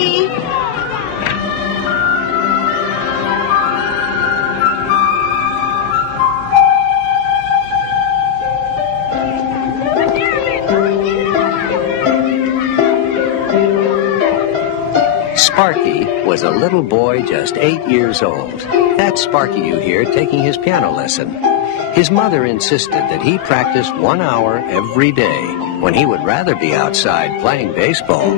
Sparky! Sparky was a little boy just 8 years old. That's Sparky you hear taking his piano lesson. His mother insisted that he practice 1 hour every day when he would rather be outside playing baseball.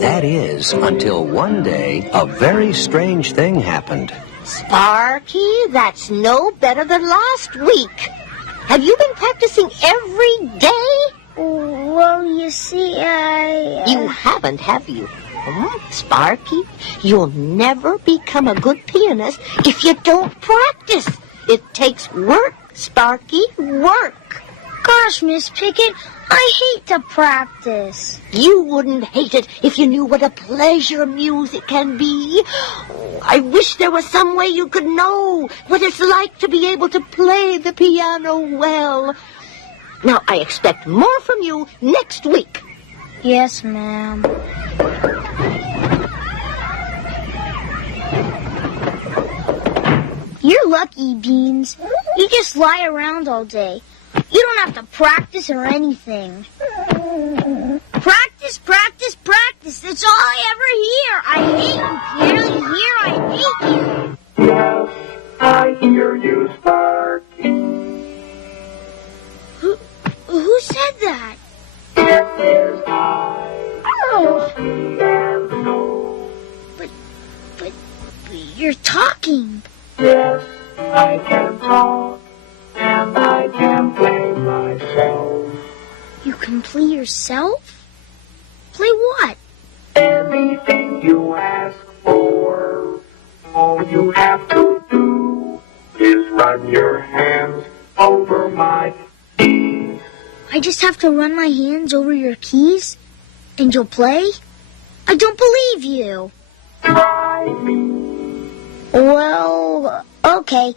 That is, until one day a very strange thing happened. Sparky, that's no better than last week. Have you been practicing every day? Well, you see, You haven't, have you? Sparky, you'll never become a good pianist if you don't practice. It takes work, Sparky, work. Gosh, Miss Pickett, I hate to practice. You wouldn't hate it if you knew what a pleasure music can be. I wish there was some way you could know what it's like to be able to play the piano well. Now, I expect more from you next week. Yes, ma'am. You're lucky, Beans. You just lie around all day. You don't have to practice or anything. Practice, practice, practice. That's all I ever hear. I hate you, piano. You hear? I hate you. Yes, I hear you, Sparky. Who said that? It is I. But you're talking. Yes, I can talk, and I can play myself. You can play yourself? Play what? Anything you ask for, all you have to do is run your hands over my keys. I just have to run my hands over your keys? And you'll play? I don't believe you. Try me. Well, okay.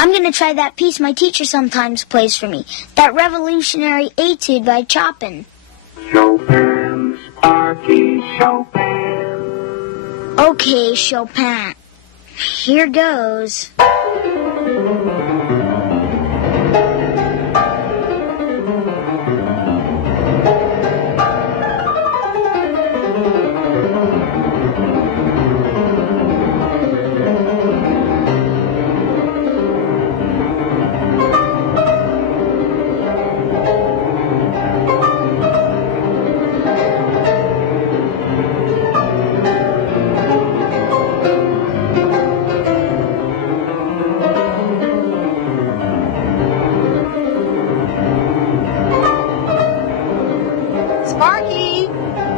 I'm going to try that piece my teacher sometimes plays for me. That revolutionary etude by Chopin. Chopin, Sparky, Chopin. Okay, Chopin. Here goes.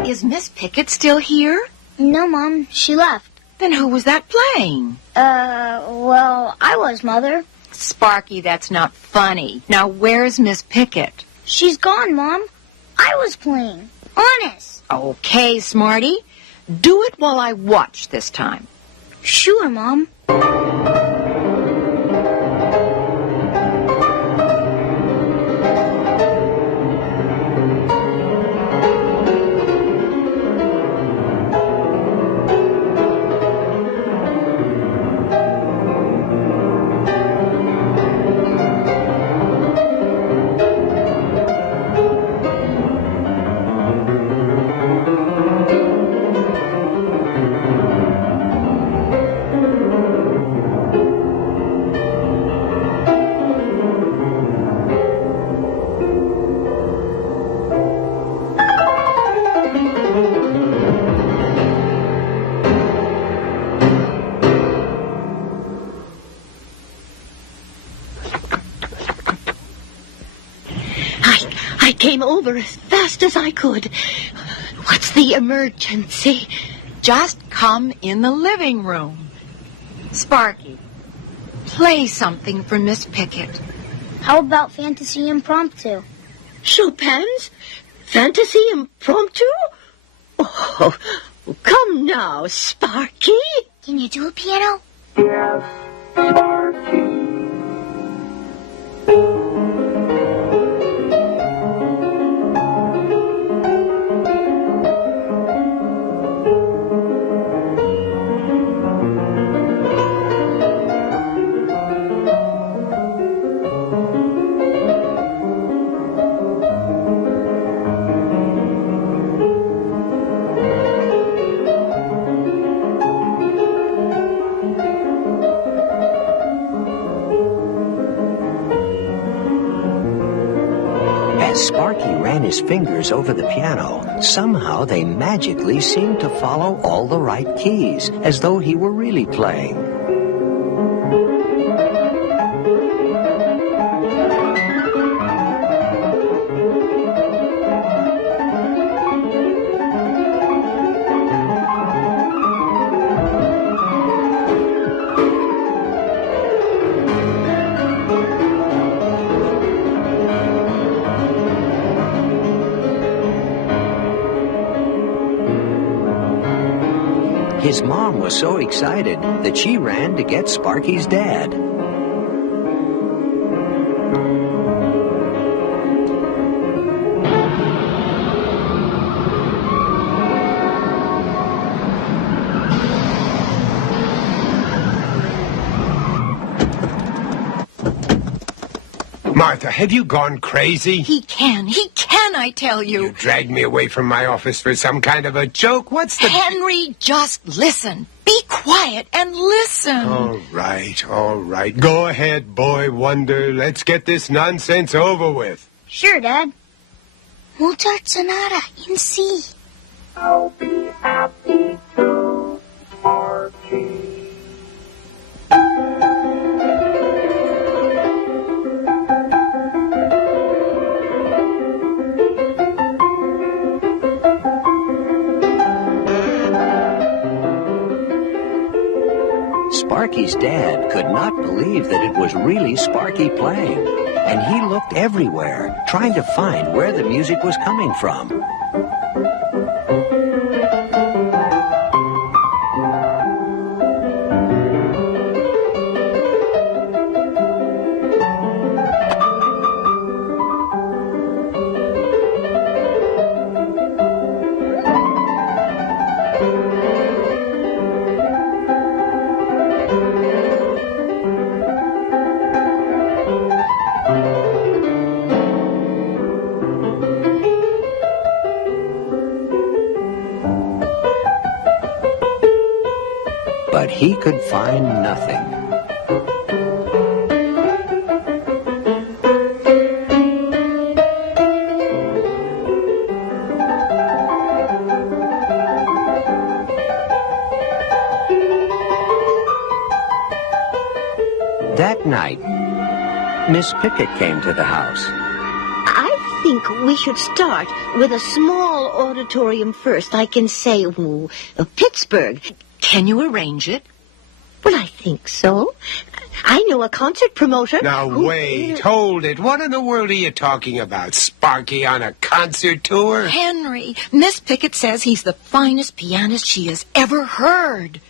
Is Miss Pickett still here? No, Mom. She left. Then who was that playing? Well, I was, Mother. Sparky, that's not funny. Now, where's Miss Pickett? She's gone, Mom. I was playing. Honest. Okay, Smarty. Do it while I watch this time. Sure, Mom. I came over as fast as I could. What's the emergency? Just come in the living room. Sparky, play something for Miss Pickett. How about Fantasy Impromptu? Chopin's Fantasy Impromptu? Oh, come now, Sparky. Can you do a piano? Yes, Sparky. ran his fingers over the piano, somehow they magically seemed to follow all the right keys, as though he were really playing. His mom was so excited that she ran to get Sparky's dad. Martha, have you gone crazy? He can, I tell you. You dragged me away from my office for some kind of a joke? What's the... Henry, just listen. Be quiet and listen. All right. Go ahead, boy wonder. Let's get this nonsense over with. Sure, Dad. Mozart Sonata in C. I'll be happy to party. Sparky's dad could not believe that it was really Sparky playing, and he looked everywhere, trying to find where the music was coming from. But he could find nothing. That night, Miss Pickett came to the house. I think we should start with a small auditorium first. I can say, Pittsburgh. Can you arrange it? Well, I think so. I know a concert promoter. Now, wait, hold it. What in the world are you talking about? Sparky on a concert tour? Henry, Miss Pickett says he's the finest pianist she has ever heard.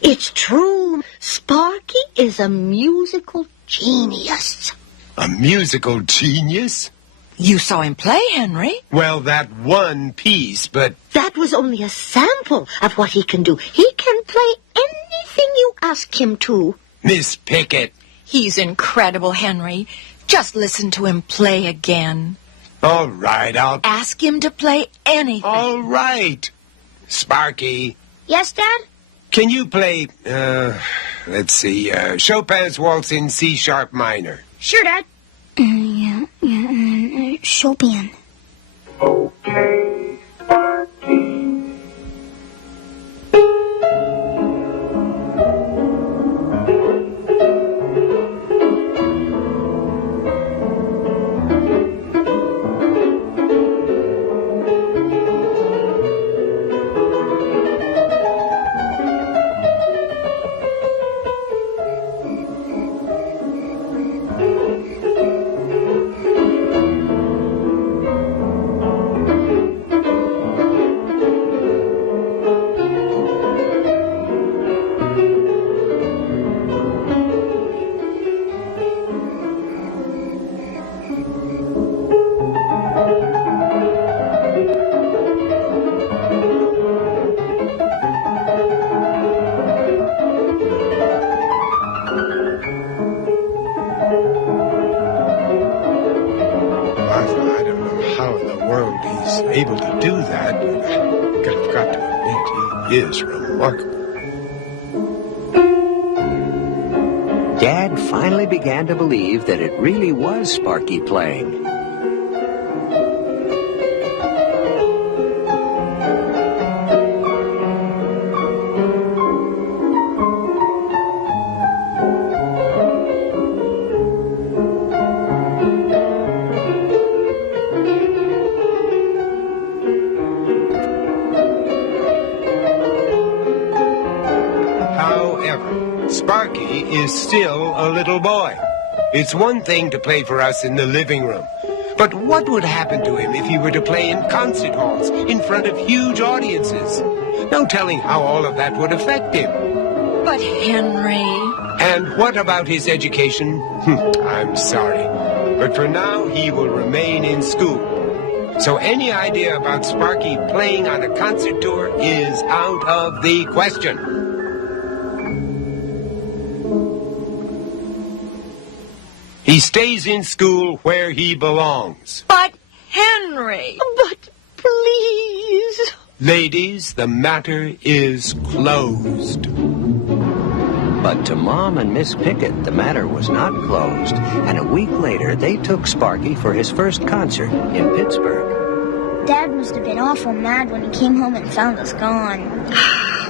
It's true. Sparky is a musical genius. A musical genius? You saw him play, Henry. Well, that one piece, but... That was only a sample of what he can do. He can play anything you ask him to. Miss Pickett. He's incredible, Henry. Just listen to him play again. All right, I'll... Ask him to play anything. All right. Sparky, Yes, Dad? can you play, let's see, Chopin's Waltz in C-sharp minor? Sure, Dad. Chopin. Okay, Sparky. I don't know how in the world he's able to do that, but I've got to admit, he is remarkable. Dad finally began to believe that it really was Sparky playing. Sparky is still a little boy. It's one thing to play for us in the living room. But what would happen to him if he were to play in concert halls in front of huge audiences? No telling how all of that would affect him. But Henry... And what about his education? I'm sorry. But for now, he will remain in school. So any idea about Sparky playing on a concert tour is out of the question. He stays in school where he belongs. But Henry... But please... Ladies, the matter is closed. But to Mom and Miss Pickett, the matter was not closed, and a week later they took Sparky for his first concert in Pittsburgh. Dad must have been awful mad when he came home and found us gone.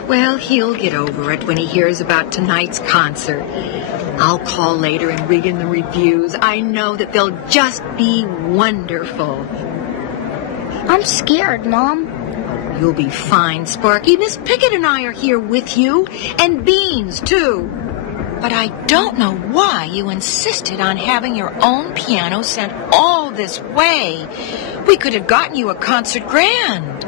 Well, he'll get over it when he hears about tonight's concert. I'll call later and read in the reviews. I know that they'll just be wonderful. I'm scared, Mom. You'll be fine, Sparky. Miss Pickett and I are here with you. And Beans, too. But I don't know why you insisted on having your own piano sent all this way. We could have gotten you a concert grand.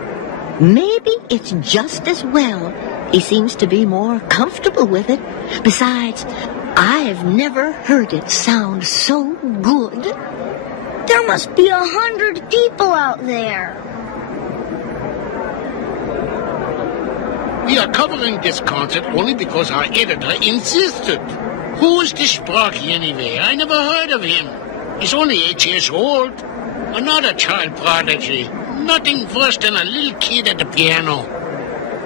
Maybe it's just as well. He seems to be more comfortable with it. Besides, I've never heard it sound so good. There must be 100 people out there. We are covering this concert only because our editor insisted. Who is this Sparky anyway? I never heard of him. He's only 8 years old. Another child prodigy. Nothing worse than a little kid at the piano.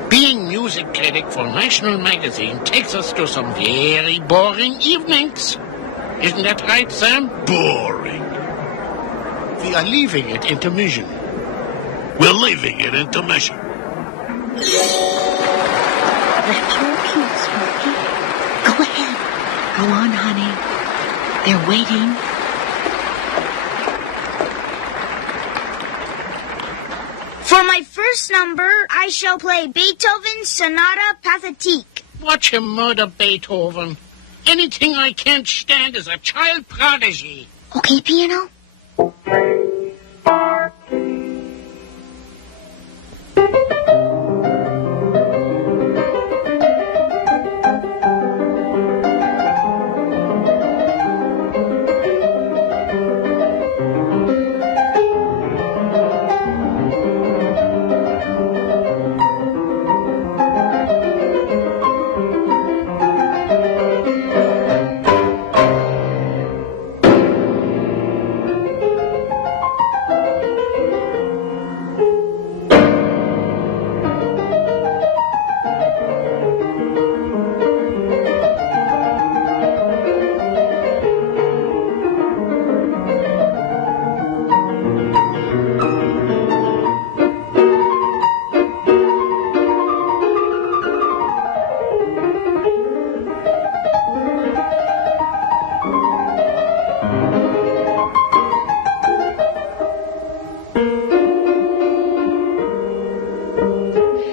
Being music critic for National Magazine takes us to some very boring evenings. Isn't that right, Sam? Boring. We are leaving at intermission. We're leaving it intermission. That's your cue, Sparky. Go ahead. Go on, honey. They're waiting. For my first number, I shall play Beethoven's Sonata Pathétique. Watch him murder Beethoven. Anything I can't stand is a child prodigy. Okay, piano?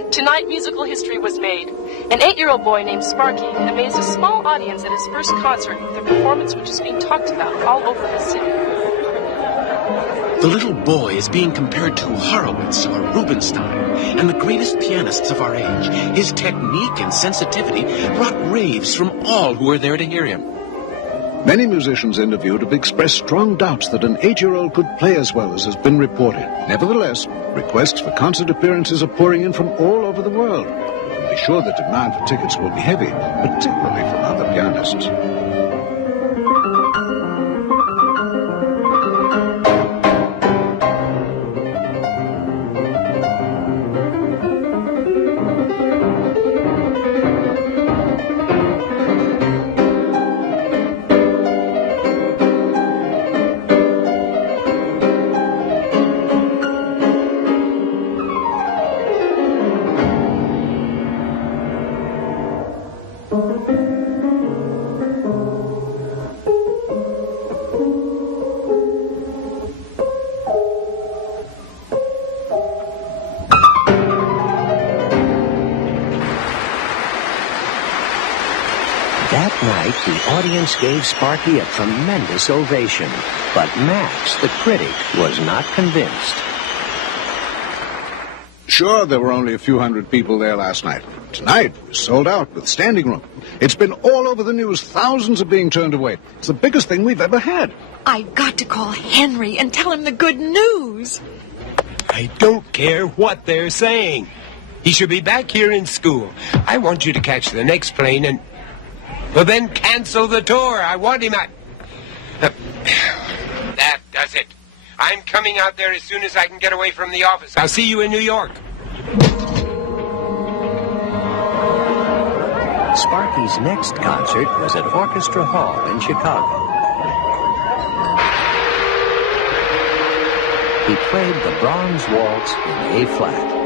Tonight, musical history was made. An 8-year-old boy named Sparky amazed a small audience at his first concert with a performance which is being talked about all over the city. The little boy is being compared to Horowitz or Rubinstein and the greatest pianists of our age. His technique and sensitivity brought raves from all who were there to hear him. Many musicians interviewed have expressed strong doubts that an 8-year-old could play as well as has been reported. Nevertheless, requests for concert appearances are pouring in from all over the world. You can be sure the demand for tickets will be heavy, particularly from other pianists. That night, the audience gave Sparky a tremendous ovation. But Max, the critic, was not convinced. Sure, there were only a few hundred people there last night. Tonight, we're sold out with standing room. It's been all over the news. Thousands are being turned away. It's the biggest thing we've ever had. I've got to call Henry and tell him the good news. I don't care what they're saying. He should be back here in school. I want you to catch the next plane and... Well, then cancel the tour. I want him at... That does it. I'm coming out there as soon as I can get away from the office. I'll see you in New York. Sparky's next concert was at Orchestra Hall in Chicago. He played the Brahms Waltz in A-flat.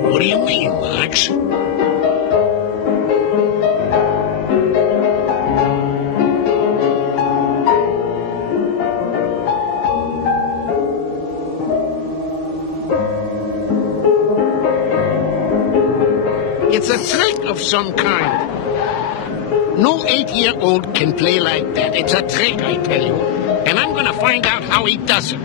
What do you mean, Max? It's a trick of some kind. No 8-year-old can play like that. It's a trick, I tell you. And I'm gonna find out how he does it.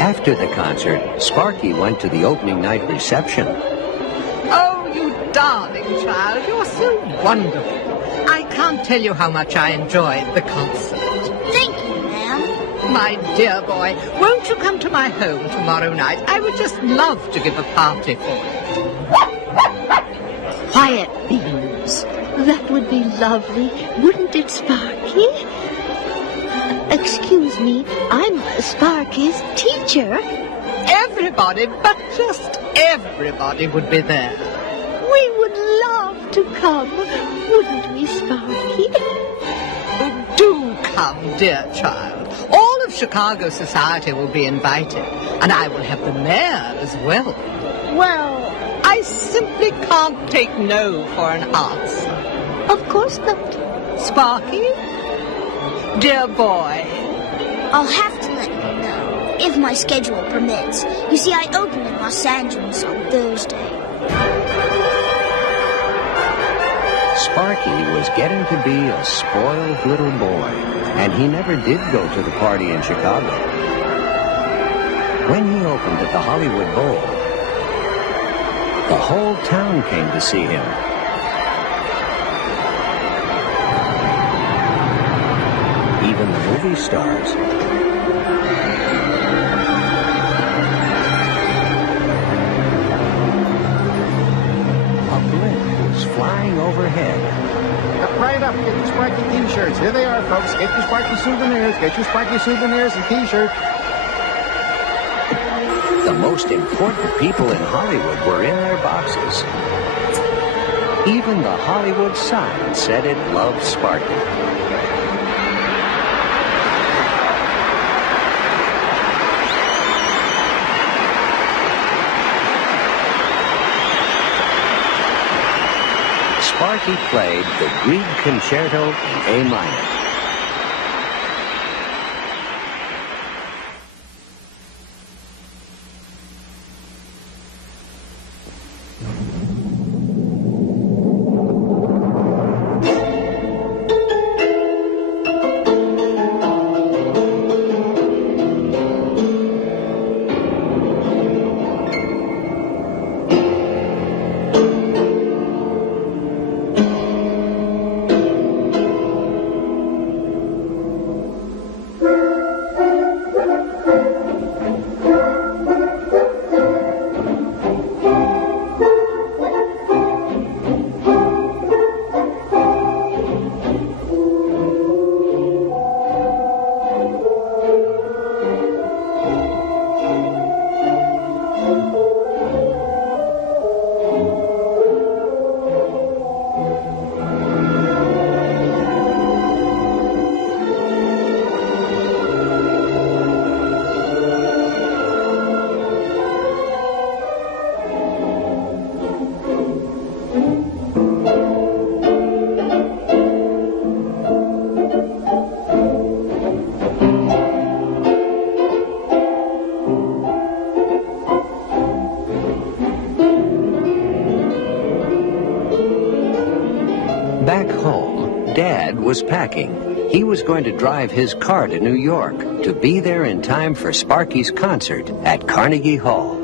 After the concert, Sparky went to the opening night reception. Oh, you darling child, you're so wonderful. I can't tell you how much I enjoyed the concert. Thank you, ma'am. My dear boy, won't you come to my home tomorrow night? I would just love to give a party for you. Quiet, Beans. That would be lovely, wouldn't it, Sparky? Excuse me, I'm Sparky's teacher. Everybody, but just everybody would be there. We would love to come, wouldn't we, Sparky? Oh, do come, dear child. All of Chicago society will be invited, and I will have the mayor as well. Well, I simply can't take no for an answer. Of course not. Sparky? Dear boy. I'll have to let you know, if my schedule permits. You see, I open in Los Angeles on Thursday. Sparky was getting to be a spoiled little boy, and he never did go to the party in Chicago. When he opened at the Hollywood Bowl, the whole town came to see him. Even the movie stars. A blimp was flying overhead. Right up, get your Sparky t-shirts. Here they are, folks. Get your Sparky souvenirs. Get your Sparky souvenirs and t-shirts. The most important people in Hollywood were in their boxes. Even the Hollywood sign said it loved Sparky. Sparky played the Grieg Concerto in A minor. was packing. He was going to drive his car to New York to be there in time for Sparky's concert at Carnegie Hall.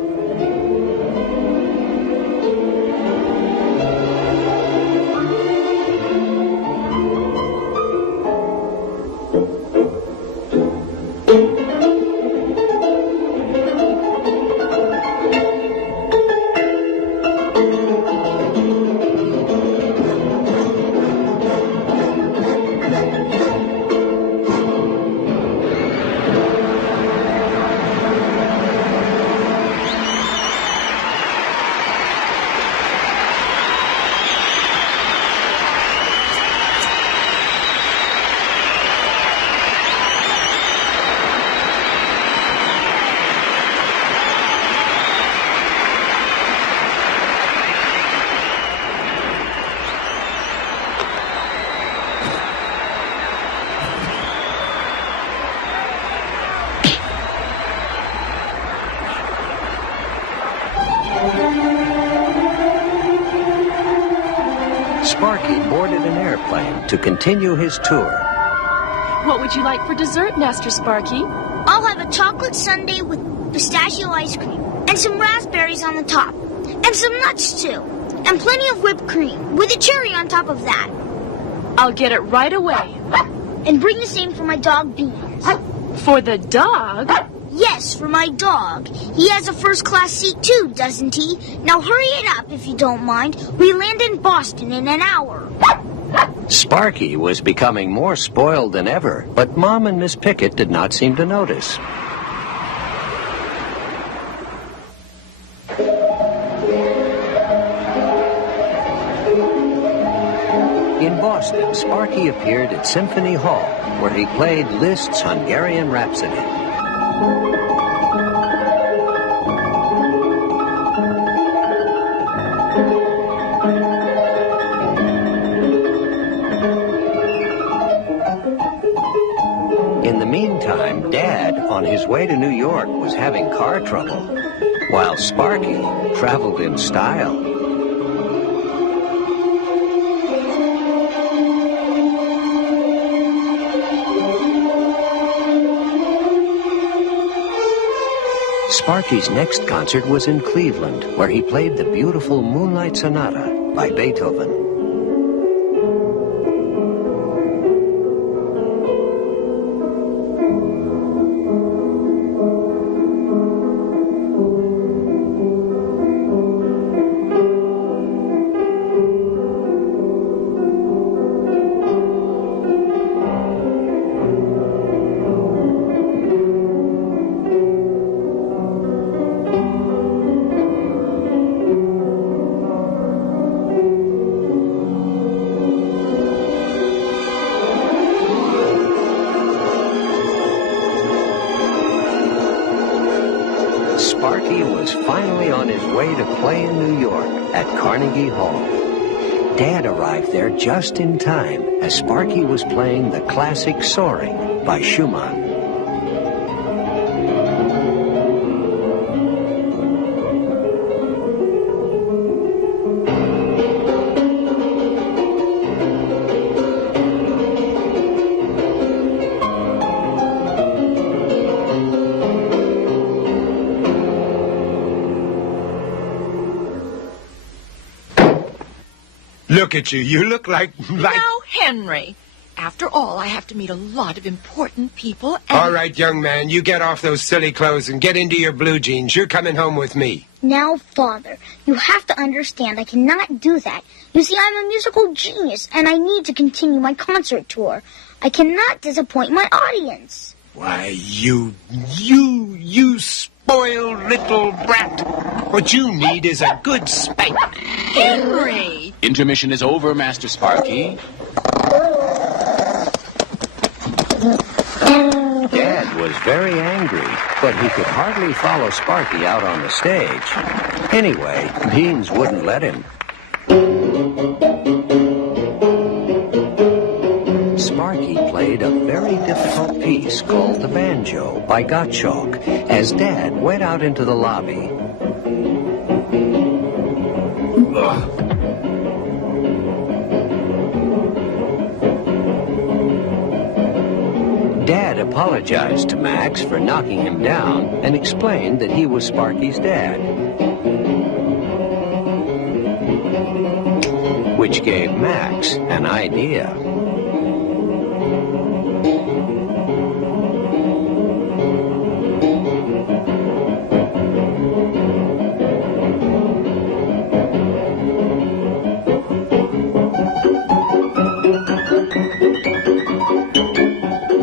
Sparky boarded an airplane to continue his tour. What would you like for dessert, Master Sparky? I'll have a chocolate sundae with pistachio ice cream and some raspberries on the top. And some nuts, too. And plenty of whipped cream with a cherry on top of that. I'll get it right away. And bring the same for my dog, Beans. For the dog? Yes, for my dog. He has a first-class seat, too, doesn't he? Now hurry it up, if you don't mind. We land in Boston in an hour. Sparky was becoming more spoiled than ever, but Mom and Miss Pickett did not seem to notice. In Boston, Sparky appeared at Symphony Hall, where he played Liszt's Hungarian Rhapsody. In the meantime, Dad, on his way to New York, was having car trouble, while Sparky traveled in style. Sparky's next concert was in Cleveland, where he played the beautiful Moonlight Sonata by Beethoven. Sparky was finally on his way to play in New York at Carnegie Hall. Dad arrived there just in time as Sparky was playing the classic Soaring by Schumann. Look at you. You look like... Now, Henry, after all, I have to meet a lot of important people and... All right, young man, you get off those silly clothes and get into your blue jeans. You're coming home with me. Now, Father, you have to understand I cannot do that. You see, I'm a musical genius, and I need to continue my concert tour. I cannot disappoint my audience. Why, you spoiled little brat. What you need is a good spank. Henry! Intermission is over, Master Sparky. Dad was very angry, but he could hardly follow Sparky out on the stage. Anyway, Beans wouldn't let him. Sparky played a very difficult piece called The Banjo by Gottschalk as Dad went out into the lobby. Dad apologized to Max for knocking him down and explained that he was Sparky's dad, which gave Max an idea.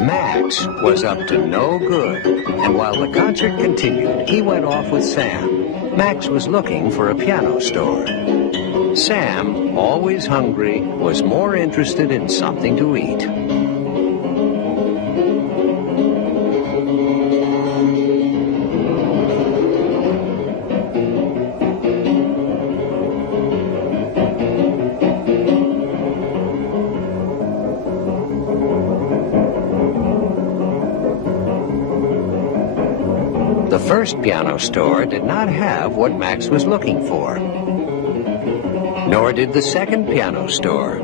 Max was up to no good, and while the concert continued, he went off with Sam. Max was looking for a piano store. Sam, always hungry, was more interested in something to eat. The first piano store did not have what Max was looking for. Nor did the second piano store.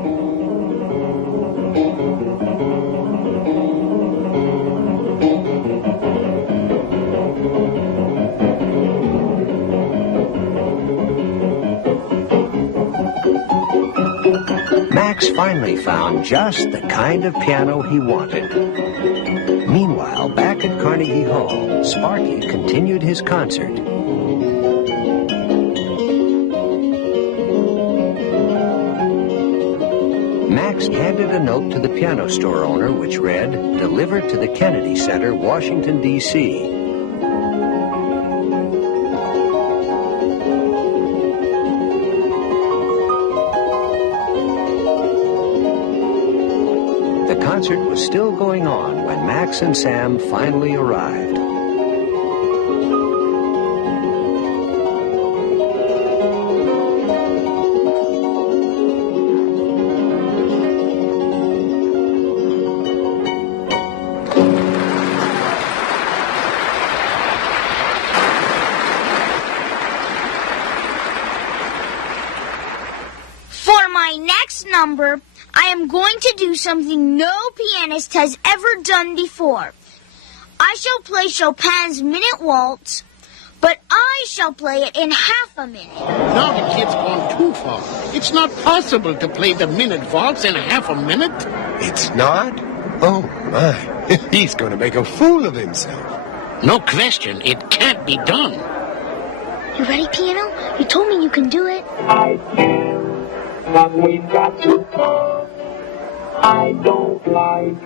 Max finally found just the kind of piano he wanted. Meanwhile, back at Carnegie Hall, Sparky continued his concert. Max handed a note to the piano store owner which read, "Delivered to the Kennedy Center, Washington, D.C." The concert was still going on when Max and Sam finally arrived. For my next number, I am going to do something no pianist has ever done before. I shall play Chopin's Minute Waltz, but I shall play it in half a minute. Now the kid's gone too far. It's not possible to play the minute waltz in half a minute. It's not? Oh, my. He's going to make a fool of himself. No question, it can't be done. You ready, piano? You told me you can do it. I can, but we've got to talk. I don't like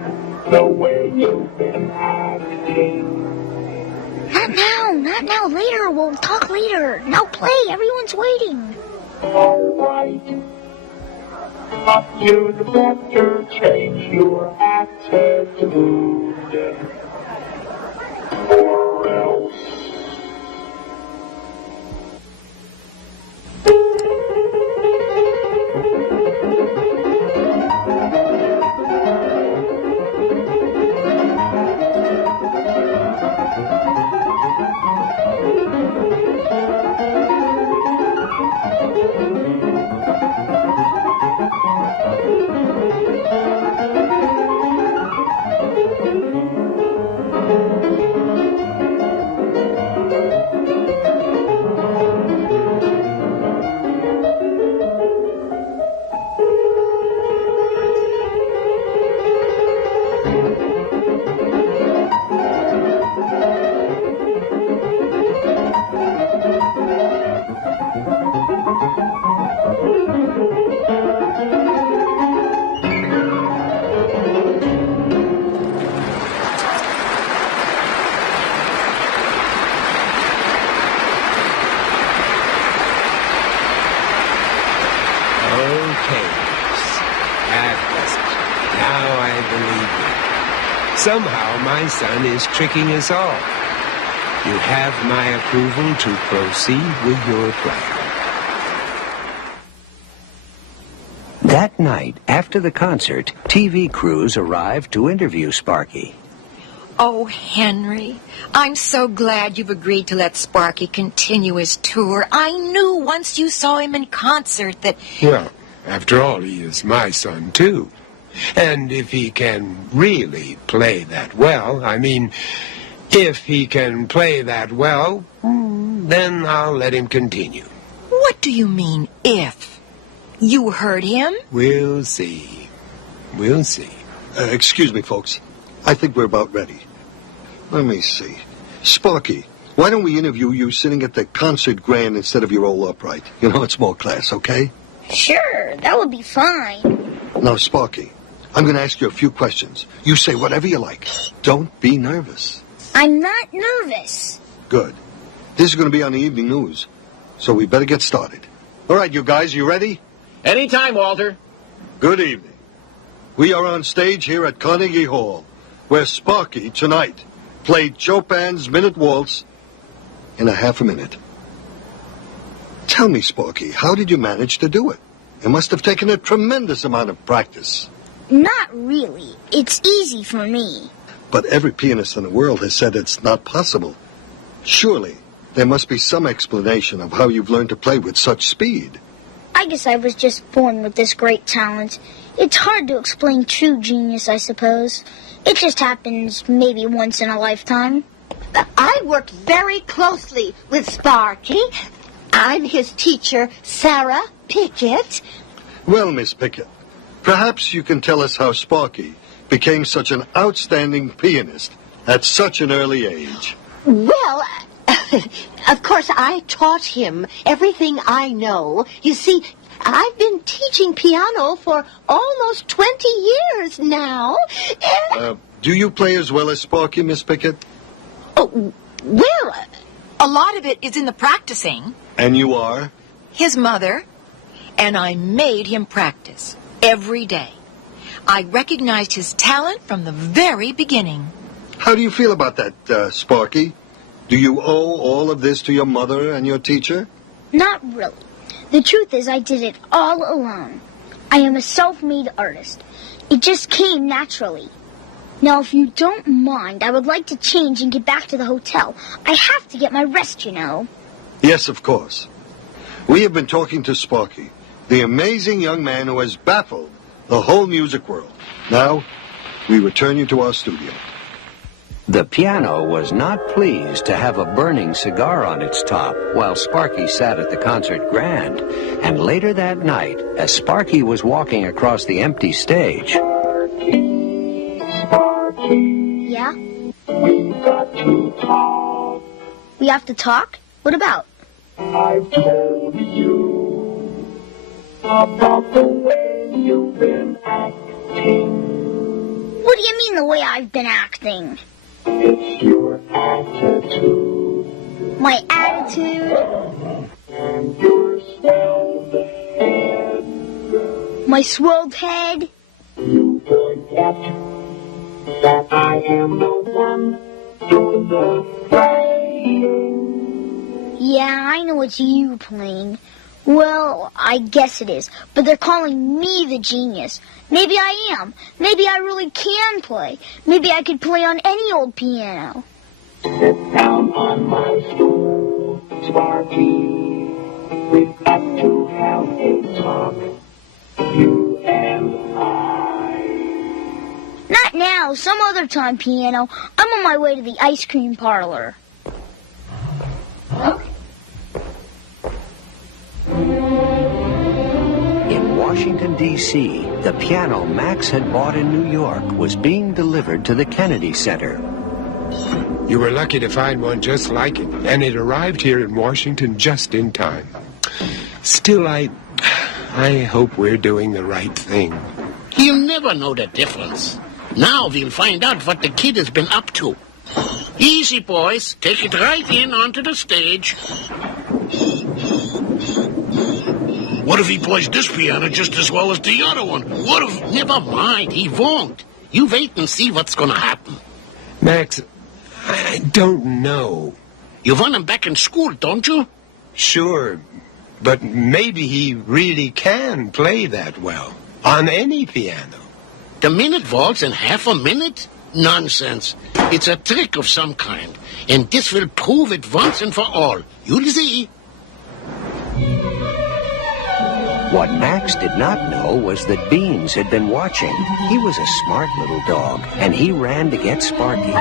the way you've been acting. Not now, later. We'll talk later. Now play, everyone's waiting. All right. But you'd better change your attitude, or else. Somehow my son is tricking us all. You have my approval to proceed with your plan. That night, after the concert, TV crews arrived to interview Sparky. Oh, Henry, I'm so glad you've agreed to let Sparky continue his tour. I knew once you saw him in concert that... Well, after all, he is my son, too. And if he can really play that well, if he can play that well, then I'll let him continue. What do you mean, if? You heard him? We'll see. We'll see. Excuse me, folks. I think we're about ready. Let me see. Sparky, why don't we interview you sitting at the concert grand instead of your old upright? You know, it's more class, okay? Sure, that would be fine. Now, Sparky, I'm going to ask you a few questions. You say whatever you like. Don't be nervous. I'm not nervous. Good. This is going to be on the evening news, so we better get started. All right, you guys, you ready? Anytime, Walter. Good evening. We are on stage here at Carnegie Hall, where Sparky, tonight, played Chopin's Minute Waltz in a half a minute. Tell me, Sparky, how did you manage to do it? It must have taken a tremendous amount of practice. Not really. It's easy for me. But every pianist in the world has said it's not possible. Surely, there must be some explanation of how you've learned to play with such speed. I guess I was just born with this great talent. It's hard to explain true genius, I suppose. It just happens maybe once in a lifetime. I worked very closely with Sparky. I'm his teacher, Sarah Pickett. Well, Miss Pickett, perhaps you can tell us how Sparky became such an outstanding pianist at such an early age. Well, of course, I taught him everything I know. You see, I've been teaching piano for almost 20 years now. Do you play as well as Sparky, Miss Pickett? Oh, well, A lot of it is in the practicing. And you are? His mother. And I made him practice every day. I recognized his talent from the very beginning. How do you feel about that, Sparky? Do you owe all of this to your mother and your teacher? Not really. The truth is I did it all alone. I am a self-made artist. It just came naturally. Now, if you don't mind, I would like to change and get back to the hotel. I have to get my rest, you know. Yes, of course. We have been talking to Sparky, the amazing young man who has baffled the whole music world. Now, we return you to our studio. The piano was not pleased to have a burning cigar on its top while Sparky sat at the concert grand. And later that night, as Sparky was walking across the empty stage... Yeah? We've got to talk. We have to talk? What about? I've told you about the way you've been acting. What do you mean the way I've been acting? It's your attitude. My attitude? And your swelled head. My swelled head? You forget that I am the one doing the playing. Yeah, I know it's you playing. Well, I guess it is. But they're calling me the genius. Maybe I am. Maybe I really can play. Maybe I could play on any old piano. Sit down on my stool, Sparky. We've got to have a talk, you and I. Not now, some other time, piano. I'm on my way to the ice cream parlor. In Washington, D.C., the piano Max had bought in New York was being delivered to the Kennedy Center. You were lucky to find one just like it, and it arrived here in Washington just in time. Still, I hope we're doing the right thing. He'll never know the difference. Now we'll find out what the kid has been up to. Easy, boys. Take it right in onto the stage. What if he plays this piano just as well as the other one? What if... Never mind, he won't. You wait and see what's going to happen. Max, I don't know. You want him back in school, don't you? Sure, but maybe he really can play that well on any piano. The minute waltz in half a minute? Nonsense. It's a trick of some kind, and this will prove it once and for all. You'll see. What Max did not know was that Beans had been watching. He was a smart little dog, and he ran to get Sparky.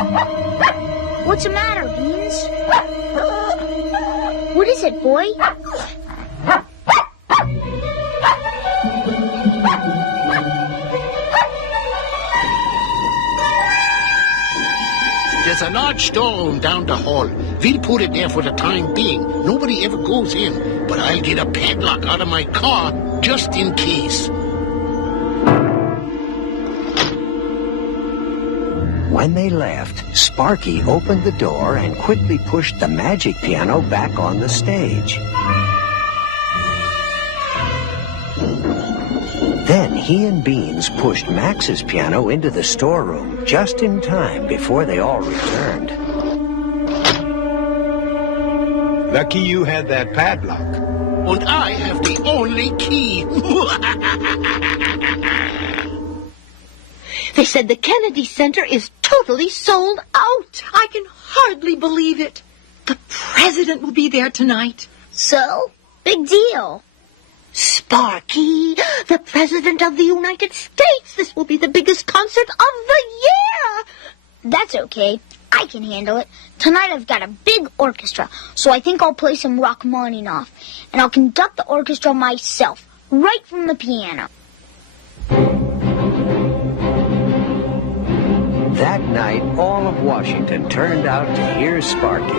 What's the matter, Beans? What is it, boy? There's a large storeroom down the hall. We'll put it there for the time being. Nobody ever goes in, but I'll get a padlock out of my car just in case. When they left, Sparky opened the door and quickly pushed the magic piano back on the stage. Then he and Beans pushed Max's piano into the storeroom just in time before they all returned. Lucky you had that padlock. And I have the only key. They said the Kennedy Center is totally sold out. I can hardly believe it. The president will be there tonight. So, big deal. Sparky, the President of the United States. This will be the biggest concert of the year. That's okay. I can handle it. Tonight I've got a big orchestra, so I think I'll play some Rachmaninoff. And I'll conduct the orchestra myself, right from the piano. That night, all of Washington turned out to hear Sparky.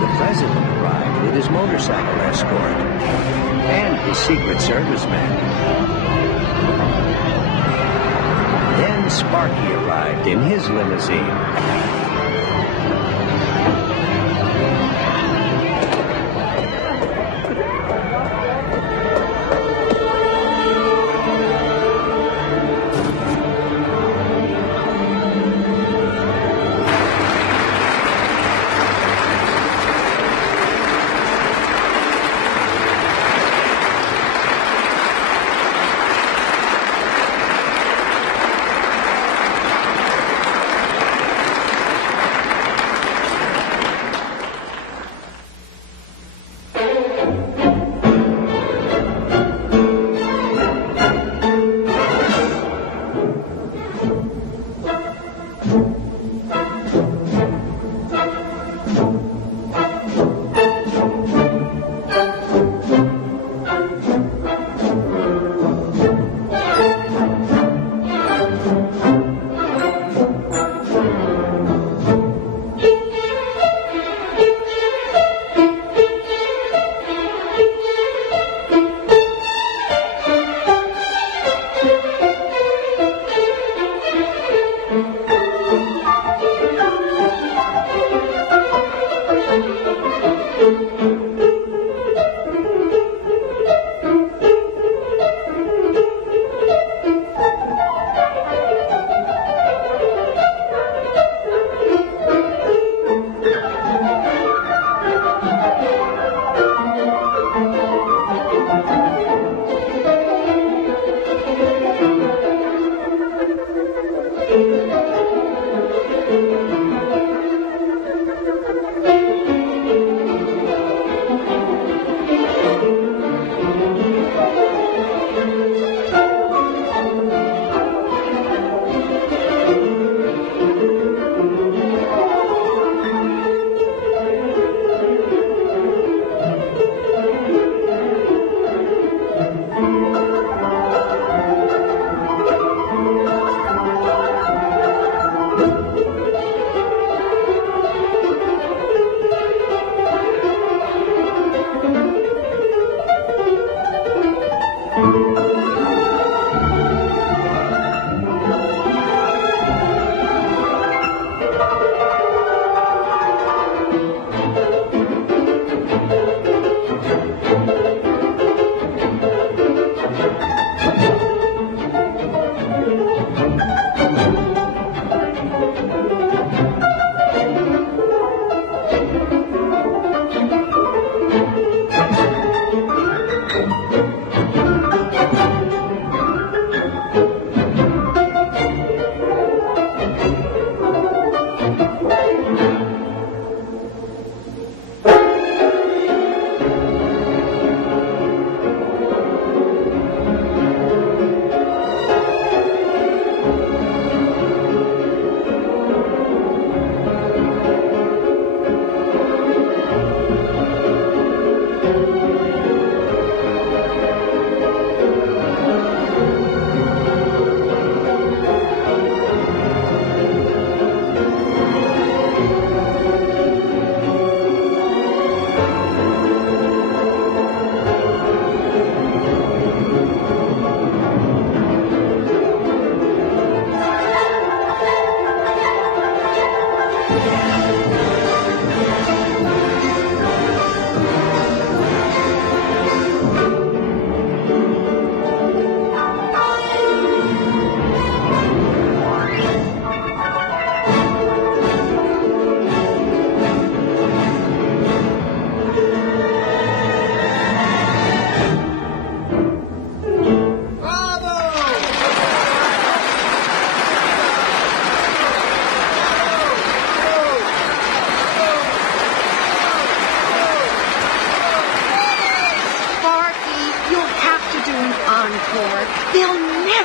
The president arrived with his motorcycle escort and his Secret Service man. Then Sparky arrived in his limousine.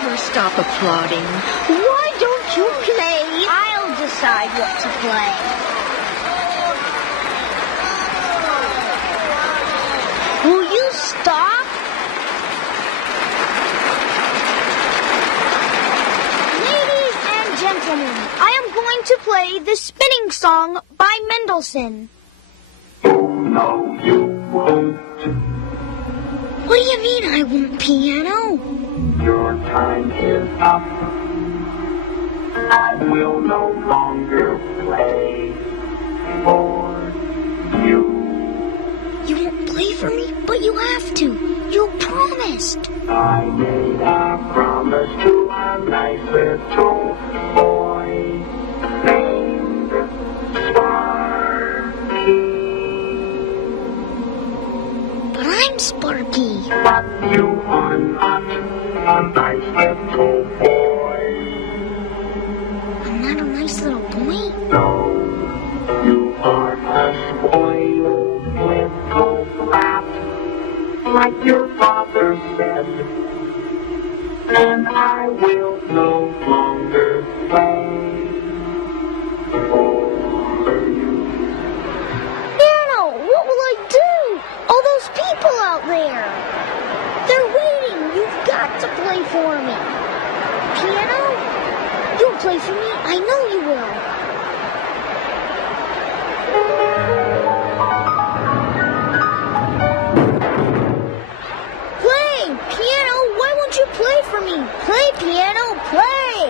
ever stop applauding? Why don't you play? I'll decide what to play. Will you stop? Ladies and gentlemen, I am going to play the spinning song by Mendelssohn. No, you won't. What do you mean I won't, piano? Your time is up. I will no longer play for you. You won't play for me, but you have to. You promised. I made a promise to a nice little boy named Sparky. But I'm Sparky. But you are not a nice little boy. I'm not a nice little boy? No, you are a spoiled little brat, like your father said. And I will no longer play for you. Piano, what will I do? All those people out there. They're waiting. You've got to play for me. Piano, you'll play for me. I know you will. Play, piano. Why won't you play for me? Play, piano, play.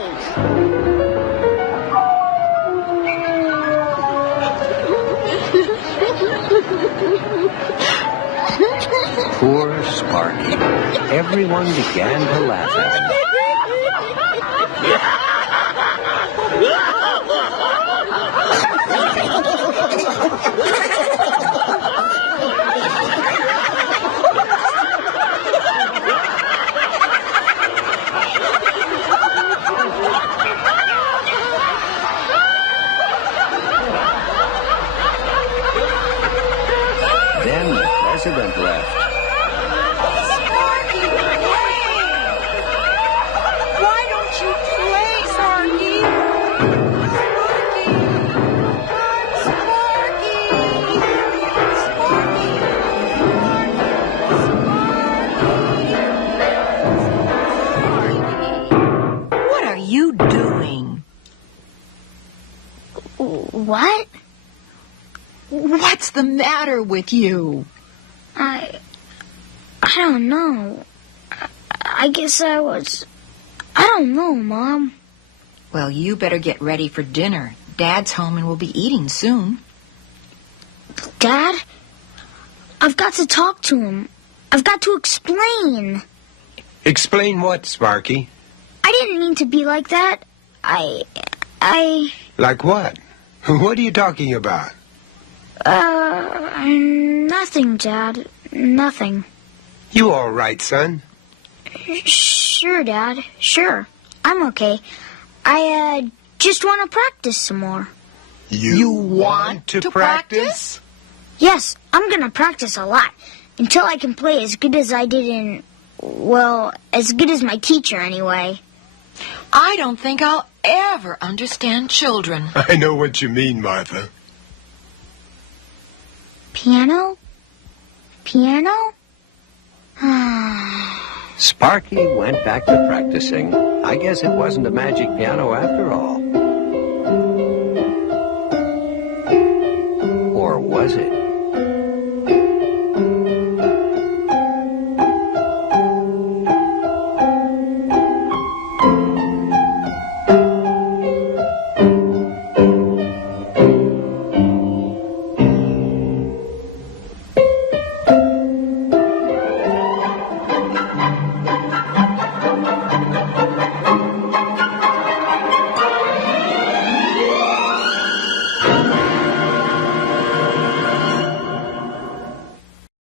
Poor Sparky. Everyone began to laugh at him. Then the president left. Sparky, play! Why don't you play, Sparky? Sparky! Sparky! Sparky! What are you doing? What? What's the matter with you? I don't know. I guess I don't know, Mom. Well, you better get ready for dinner. Dad's home and we'll be eating soon. Dad? I've got to talk to him. I've got to explain. Explain what, Sparky? I didn't mean to be like that. I... Like what? What are you talking about? Nothing, Dad. Nothing. You all right, son? Sure, Dad. Sure. I'm okay. I, just want to practice some more. You want to practice? Yes, I'm gonna practice a lot. Until I can play as good as I did in... Well, as good as my teacher, anyway. I don't think I'll ever understand children. I know what you mean, Martha. Piano? Piano? Sparky went back to practicing. I guess it wasn't a magic piano after all. Or was it?